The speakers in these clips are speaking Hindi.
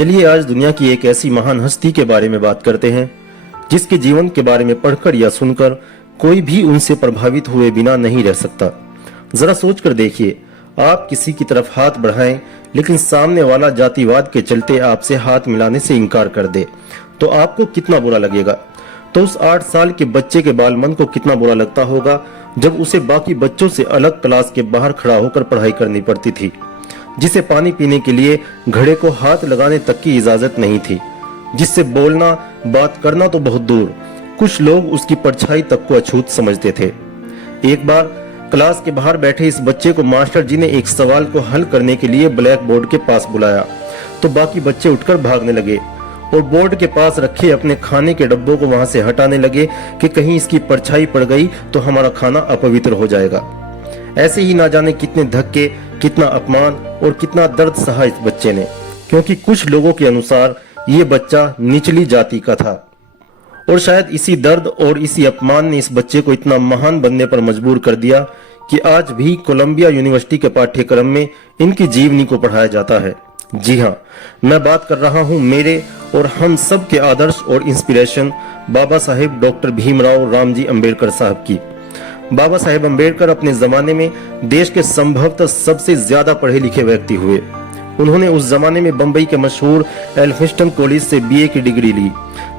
चलिए आज दुनिया की एक ऐसी महान हस्ती के बारे में बात करते हैं जिसके जीवन के बारे में पढ़कर या सुनकर कोई भी उनसे प्रभावित हुए बिना नहीं रह सकता। जरा सोच कर देखिए, आप किसी की तरफ हाथ बढ़ाएं लेकिन सामने वाला जातिवाद के चलते आपसे हाथ मिलाने से इनकार कर दे तो आपको कितना बुरा लगेगा। तो उस 8 साल के बच्चे के बाल मन को कितना बुरा लगता होगा जब उसे बाकी बच्चों से अलग क्लास के बाहर खड़ा होकर पढ़ाई करनी पड़ती थी, जिसे पानी पीने के लिए घड़े को हाथ लगाने तक की इजाजत नहीं थी, जिससे बोलना बात करना तो बहुत दूर, कुछ लोग उसकी परछाई तक को अछूत समझते थे। एक बार क्लास के बाहर बैठे इस बच्चे को मास्टर जी ने एक सवाल को हल करने के लिए ब्लैक बोर्ड के पास बुलाया तो बाकी बच्चे उठकर भागने लगे और बोर्ड के पास रखे अपने खाने के डब्बों को वहां से हटाने लगे कि कहीं इसकी परछाई पड़ गई तो हमारा खाना अपवित्र हो जाएगा। ऐसे ही ना जाने कितने धक्के, कितना अपमान और कितना दर्द सहा इस बच्चे ने, क्योंकि कुछ लोगों के अनुसार ये बच्चा निचली जाति का था। और शायद इसी दर्द और इसी अपमान ने इस बच्चे को इतना महान बनने पर मजबूर कर दिया कि आज भी कोलंबिया यूनिवर्सिटी के पाठ्यक्रम में इनकी जीवनी को पढ़ाया जाता है। जी हाँ, मैं बात कर रहा हूँ मेरे और हम सब के आदर्श और इंस्पिरेशन बाबा साहेब डॉक्टर भीमराव रामजी अंबेडकर साहब की। बाबा साहेब अंबेडकर अपने जमाने में देश के संभवतः सबसे ज्यादा पढ़े लिखे व्यक्ति हुए। उन्होंने उस जमाने में बंबई के मशहूर एल्फिंस्टन कॉलेज से बीए की डिग्री ली।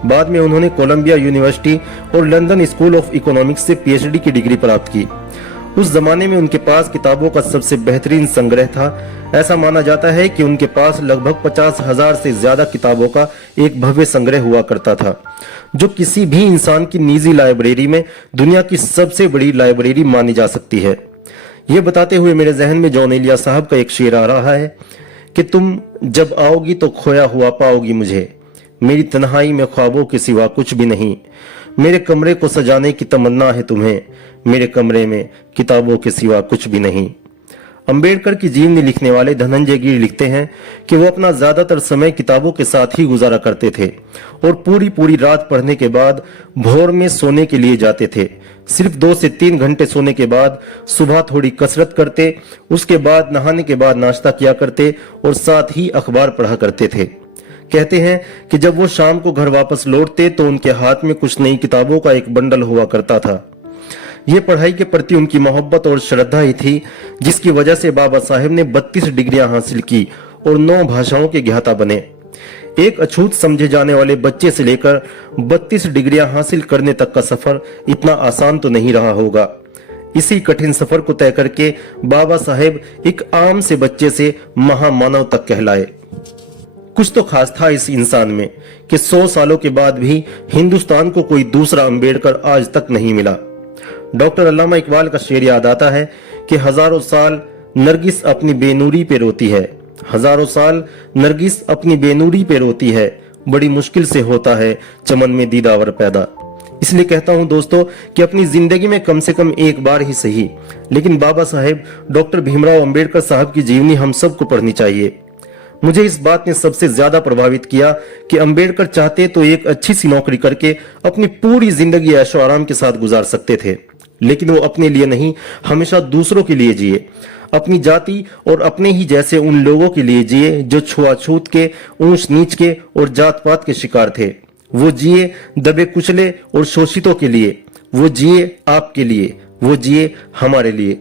बाद में उन्होंने कोलंबिया यूनिवर्सिटी और लंदन स्कूल ऑफ इकोनॉमिक्स से पीएचडी की डिग्री प्राप्त की। उस जमाने में उनके पास किताबों का सबसे बेहतरीन संग्रह था। ऐसा माना जाता है कि उनके पास लगभग 50,000 से ज्यादा किताबों का एक भव्य संग्रह हुआ करता था, जो किसी भी इंसान की निजी लाइब्रेरी में दुनिया की सबसे बड़ी लाइब्रेरी मानी जा सकती है। ये बताते हुए मेरे जहन में जॉन एलिया साहब का एक शेर आ रहा है कि तुम जब आओगी तो खोया हुआ पाओगी मुझे, मेरी तन्हाई में ख्वाबों के सिवा कुछ भी नहीं, मेरे कमरे को सजाने की तमन्ना है तुम्हें, मेरे कमरे में किताबों के सिवा कुछ भी नहीं। अंबेडकर की जीवनी लिखने वाले धनंजय गिर लिखते हैं कि वो अपना ज्यादातर समय किताबों के साथ ही गुजारा करते थे और पूरी पूरी रात पढ़ने के बाद भोर में सोने के लिए जाते थे। सिर्फ 2 से 3 घंटे सोने के बाद सुबह थोड़ी कसरत करते, उसके बाद नहाने के बाद नाश्ता किया करते और साथ ही अखबार पढ़ा करते थे। कहते हैं कि जब वो शाम को घर वापस लौटते तो उनके हाथ में कुछ नई किताबों का एक बंडल हुआ करता था। ये पढ़ाई के प्रति उनकी मोहब्बत और श्रद्धा ही थी जिसकी वजह से बाबा साहेब ने 32 डिग्रियां हासिल की और 9 भाषाओं के ज्ञाता बने। एक अछूत समझे जाने वाले बच्चे से लेकर 32 डिग्रियां हासिल करने तक का सफर इतना आसान तो नहीं रहा होगा। इसी कठिन सफर को तय करके बाबा साहेब एक आम से बच्चे से महामानव तक कहलाए। कुछ तो खास था इस इंसान में कि 100 सालों के बाद भी हिंदुस्तान को कोई दूसरा अंबेडकर आज तक नहीं मिला। डॉक्टर अल्लामा इकबाल का शेर याद आता है कि हजारों साल नरगिस अपनी बेनूरी पे रोती है, हजारों साल नरगिस अपनी बेनूरी पे रोती है, बड़ी मुश्किल से होता है चमन में दीदावर पैदा। इसलिए कहता हूं दोस्तों कि अपनी जिंदगी में कम से कम एक बार ही सही, लेकिन बाबा साहेब डॉक्टर भीमराव अंबेडकर साहब की जीवनी हम सबको पढ़नी चाहिए। मुझे इस बात ने सबसे ज्यादा प्रभावित किया कि अंबेडकर चाहते तो एक अच्छी सी नौकरी करके अपनी पूरी जिंदगी ऐशो आराम के साथ गुजार सकते थे, लेकिन वो अपने लिए नहीं, हमेशा दूसरों के लिए जिए, अपनी जाति और अपने ही जैसे उन लोगों के लिए जिए जो छुआछूत के, ऊंच नीच के और जात पात के शिकार थे। वो जिए दबे कुचले और शोषितों के लिए, वो जिए आपके लिए, वो जिए हमारे लिए।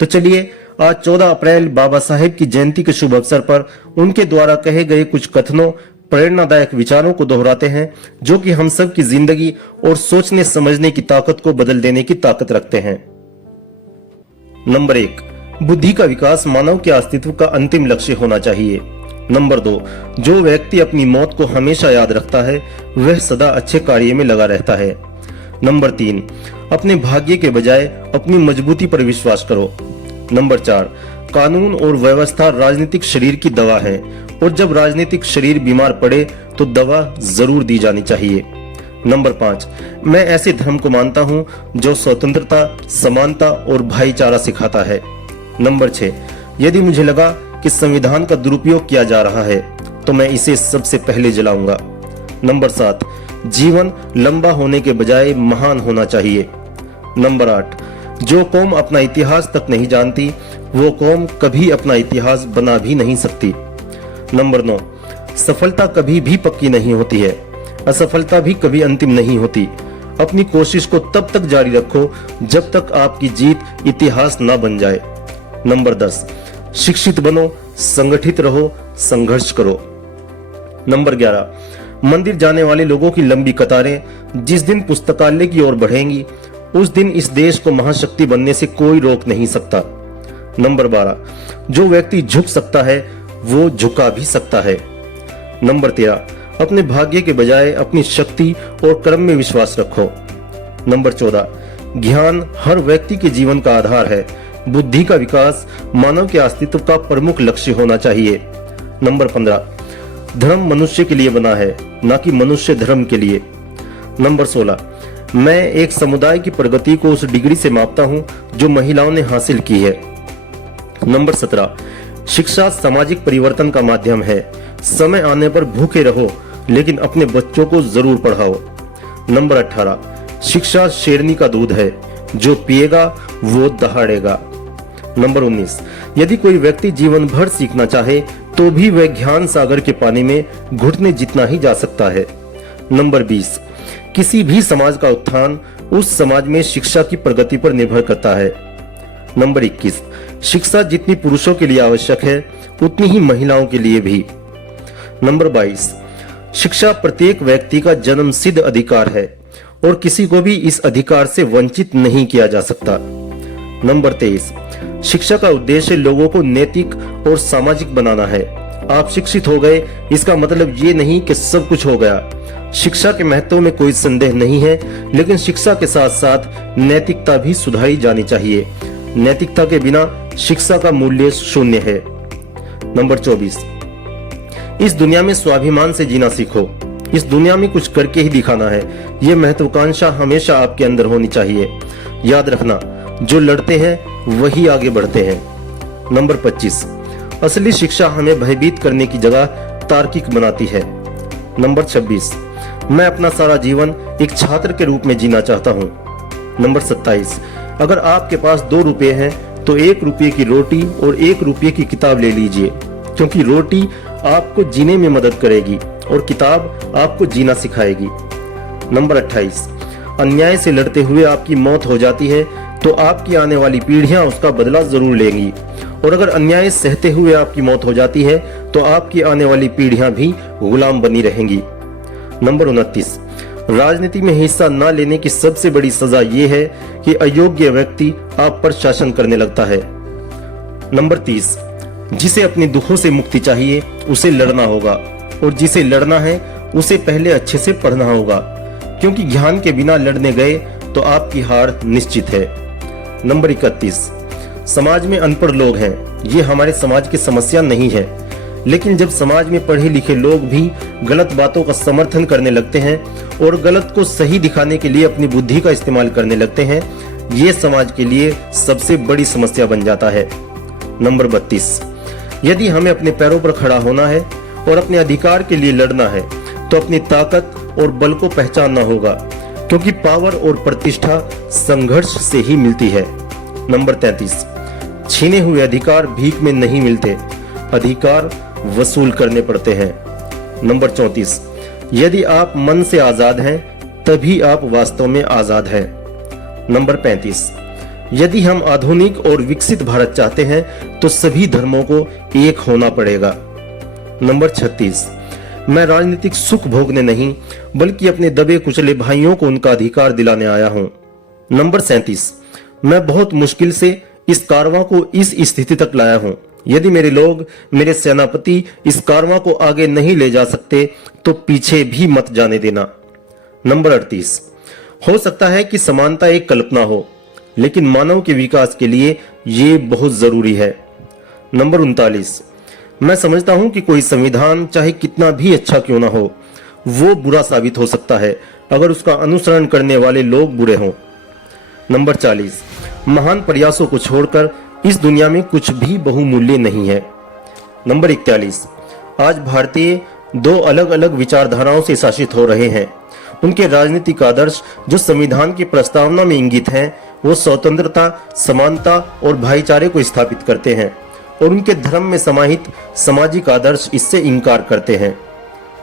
तो चलिए आज 14 अप्रैल बाबा साहेब की जयंती के शुभ अवसर पर उनके द्वारा कहे गए कुछ कथनों, प्रेरणादायक विचारों को दोहराते हैं जो कि हम सब की जिंदगी और सोचने समझने की ताकत को बदल देने की ताकत रखते हैं। नंबर 1, बुद्धि का विकास मानव के अस्तित्व का अंतिम लक्ष्य होना चाहिए। नंबर 2, जो व्यक्ति अपनी मौत को हमेशा याद रखता है वह सदा अच्छे कार्य में लगा रहता है। नंबर 3, अपने भाग्य के बजाय अपनी मजबूती पर विश्वास करो। नंबर 4, कानून और व्यवस्था राजनीतिक शरीर की दवा है और जब राजनीतिक शरीर बीमार पड़े तो दवा जरूर दी जानी चाहिए। नंबर 5, मैं ऐसे धर्म को मानता हूं जो स्वतंत्रता, समानता और भाईचारा सिखाता है। नंबर 6, यदि मुझे लगा कि संविधान का दुरुपयोग किया जा रहा है तो मैं इसे सबसे पहले जलाऊंगा। नंबर 7, जीवन लंबा होने के बजाय महान होना चाहिए। नंबर 8, जो कौम अपना इतिहास तक नहीं जानती वो कौम कभी अपना इतिहास बना भी नहीं सकती। नंबर 9, सफलता कभी भी पक्की नहीं होती है, असफलता भी कभी अंतिम नहीं होती। अपनी कोशिश को तब तक जारी रखो जब तक आपकी जीत इतिहास ना बन जाए। नंबर 10, शिक्षित बनो, संगठित रहो, संघर्ष करो। नंबर 11, मंदिर जाने वाले लोगों की लंबी कतारें जिस दिन पुस्तकालय की ओर बढ़ेंगी, उस दिन इस देश को महाशक्ति बनने से कोई रोक नहीं सकता। नंबर 12, जो व्यक्ति झुक सकता है वो झुका भी सकता है। नंबर 13, अपने भाग्य के बजाय अपनी शक्ति और कर्म में विश्वास रखो। नंबर 14, ज्ञान हर व्यक्ति के जीवन का आधार है। बुद्धि का विकास मानव के अस्तित्व का प्रमुख लक्ष्य होना चाहिए। नंबर 15, धर्म मनुष्य के लिए बना है, न कि मनुष्य धर्म के लिए। नंबर 16, मैं एक समुदाय की प्रगति को उस डिग्री से मापता हूं जो महिलाओं ने हासिल की है। नंबर 17, शिक्षा सामाजिक परिवर्तन का माध्यम है। समय आने पर भूखे रहो लेकिन अपने बच्चों को जरूर पढ़ाओ। नंबर 18, शिक्षा शेरनी का दूध है, जो पिएगा वो दहाड़ेगा। नंबर 19, यदि कोई व्यक्ति जीवन भर सीखना चाहे तो भी वह ज्ञान सागर के पानी में घुटने जितना ही जा सकता है। नंबर 20, किसी भी समाज का उत्थान उस समाज में शिक्षा की प्रगति पर निर्भर करता है। नंबर 21, शिक्षा जितनी पुरुषों के लिए आवश्यक है उतनी ही महिलाओं के लिए भी। नंबर 22, शिक्षा प्रत्येक व्यक्ति का जन्मसिद्ध अधिकार है और किसी को भी इस अधिकार से वंचित नहीं किया जा सकता। नंबर 23, शिक्षा का उद्देश्य लोगों को नैतिक और सामाजिक बनाना है। आप शिक्षित हो गए इसका मतलब ये नहीं कि सब कुछ हो गया। शिक्षा के महत्व में कोई संदेह नहीं है, लेकिन शिक्षा के साथ साथ नैतिकता भी सुधारी जानी चाहिए। नैतिकता के बिना शिक्षा का मूल्य शून्य है। नंबर 24, इस दुनिया में स्वाभिमान से जीना सीखो। इस दुनिया में कुछ करके ही दिखाना है, ये महत्वाकांक्षा हमेशा आपके अंदर होनी चाहिए। याद रखना, जो लड़ते हैं वही आगे बढ़ते हैं। नंबर 25, असली शिक्षा हमें भयभीत करने की जगह तार्किक बनाती है। नंबर 26, मैं अपना सारा जीवन एक छात्र के रूप में जीना चाहता हूँ। नंबर 27, अगर आपके पास 2 रुपए हैं तो 1 रुपये की रोटी और 1 रुपये की किताब ले लीजिए, क्योंकि रोटी आपको जीने में मदद करेगी और किताब आपको जीना सिखाएगी। नंबर 28, अन्याय से लड़ते हुए आपकी मौत हो जाती है तो आपकी आने वाली पीढ़ियां उसका बदला जरूर लेंगी, और अगर अन्याय सहते हुए आपकी मौत हो जाती है तो आपकी आने वाली पीढ़ियां भी गुलाम बनी रहेंगी। नंबर 29, राजनीति में हिस्सा न लेने की सबसे बड़ी सजा ये है कि अयोग्य व्यक्ति आप पर शासन करने लगता है। नंबर 30, जिसे अपने दुखों से मुक्ति चाहिए उसे लड़ना होगा, और जिसे लड़ना है उसे पहले अच्छे से पढ़ना होगा, क्योंकि ज्ञान के बिना लड़ने गए तो आपकी हार निश्चित है। नंबर 31, समाज में अनपढ़ लोग हैं, ये हमारे समाज की समस्या नहीं है, लेकिन जब समाज में पढ़े लिखे लोग भी गलत बातों का समर्थन करने लगते हैं और गलत को सही दिखाने के लिए अपनी बुद्धि का इस्तेमाल करने लगते हैं, ये समाज के लिए सबसे बड़ी समस्या बन जाता है। नंबर 32, यदि हमें अपने पैरों पर खड़ा होना है और अपने अधिकार के लिए लड़ना है तो अपनी ताकत और बल को पहचानना होगा, क्योंकि पावर और प्रतिष्ठा संघर्ष से ही मिलती है। नंबर 33, छीने हुए अधिकार भीख में नहीं मिलते, अधिकार वसूल करने पड़ते हैं। नंबर 34, यदि आप मन से आजाद हैं तभी आप वास्तव में आजाद हैं। नंबर 35, यदि हम आधुनिक और विकसित भारत चाहते हैं तो सभी धर्मों को एक होना पड़ेगा। नंबर 36, मैं राजनीतिक सुख भोगने नहीं बल्कि अपने दबे कुचले भाइयों को उनका अधिकार दिलाने आया हूं। नंबर 37, मैं बहुत मुश्किल से इस कारवां को इस स्थिति तक लाया हूं। यदि मेरे लोग, मेरे सेनापति इस कारवां को आगे नहीं ले जा सकते तो पीछे भी मत जाने देना। नंबर 38, हो सकता है कि समानता एक कल्पना हो, लेकिन मानव के विकास के लिए ये बहुत जरूरी है। नंबर 39, मैं समझता हूं कि कोई संविधान चाहे कितना भी अच्छा क्यों ना हो, वो बुरा साबित हो सकता है अगर उसका अनुसरण करने वाले लोग बुरे हों। नंबर 40, महान प्रयासों को छोड़कर इस दुनिया में कुछ भी बहुमूल्य नहीं है। नंबर 41, आज भारतीय 2 अलग अलग विचारधाराओं से शासित हो रहे हैं। उनके राजनीतिक आदर्श जो संविधान की प्रस्तावना में इंगित हैं, वो स्वतंत्रता, समानता और भाईचारे को स्थापित करते हैं, और उनके धर्म में समाहित सामाजिक आदर्श इससे इनकार करते हैं।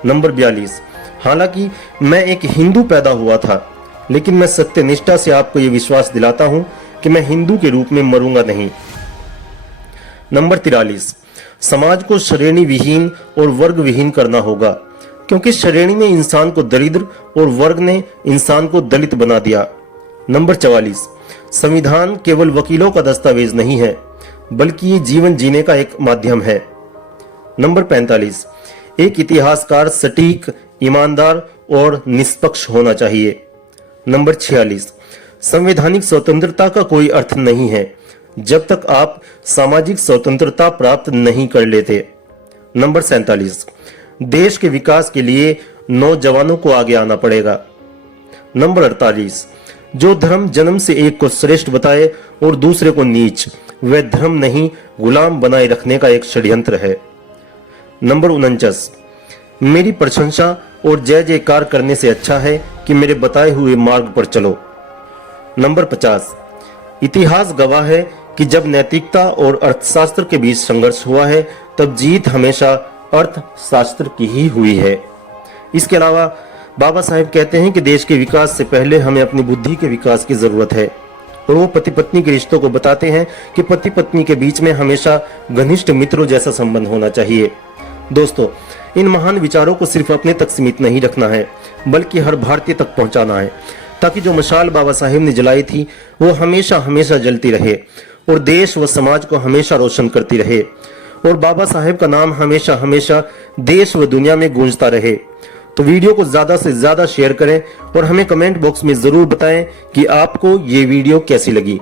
नंबर 42, हालांकि मैं एक हिंदू पैदा हुआ था, लेकिन मैं सत्यनिष्ठा से आपको यह विश्वास दिलाता हूं कि मैं हिंदू के रूप में मरूंगा नहीं। नंबर 43, समाज को श्रेणी विहीन और वर्ग विहीन करना होगा, क्योंकि श्रेणी ने इंसान को दरिद्र और वर्ग ने इंसान को दलित बना दिया। नंबर 44, संविधान केवल वकीलों का दस्तावेज नहीं है, बल्कि ये जीवन जीने का एक माध्यम है। नंबर 45, एक इतिहासकार सटीक, ईमानदार और निष्पक्ष होना चाहिए। नंबर 46, संवैधानिक स्वतंत्रता का कोई अर्थ नहीं है जब तक आप सामाजिक स्वतंत्रता प्राप्त नहीं कर लेते। नंबर 47, देश के विकास के लिए नौजवानों को आगे आना पड़ेगा। नंबर 48, जो धर्म जन्म से एक को श्रेष्ठ बताए और दूसरे को नीच, वह धर्म नहीं गुलाम बनाए रखने का एक षड्यंत्र है। नंबर 49, मेरी प्रशंसा और जय जयकार करने से अच्छा है कि मेरे बताए हुए मार्ग पर चलो। नंबर 50, इतिहास गवाह है कि जब नैतिकता और अर्थशास्त्र के बीच संघर्ष हुआ है, तब जीत हमेशा अर्थशास्त्र की ही हुई है। इसके अलावा बाबा साहेब कहते हैं कि देश के विकास से पहले हमें अपनी बुद्धि के विकास की जरूरत है, और वो पति पत्नी के रिश्तों को बताते हैं कि पति पत्नी के बीच में हमेशा घनिष्ठ मित्रों जैसा संबंध होना चाहिए। दोस्तों, इन महान विचारों को सिर्फ अपने तक सीमित नहीं रखना है, बल्कि हर भारतीय तक पहुंचाना है, ताकि जो मशाल बाबा साहेब ने जलाई थी वो हमेशा हमेशा जलती रहे और देश व समाज को हमेशा रोशन करती रहे, और बाबा साहेब का नाम हमेशा हमेशा देश व दुनिया में गूंजता रहे। तो वीडियो को ज्यादा से ज्यादा शेयर करें और हमें कमेंट बॉक्स में जरूर बताएं कि आपको ये वीडियो कैसी लगी।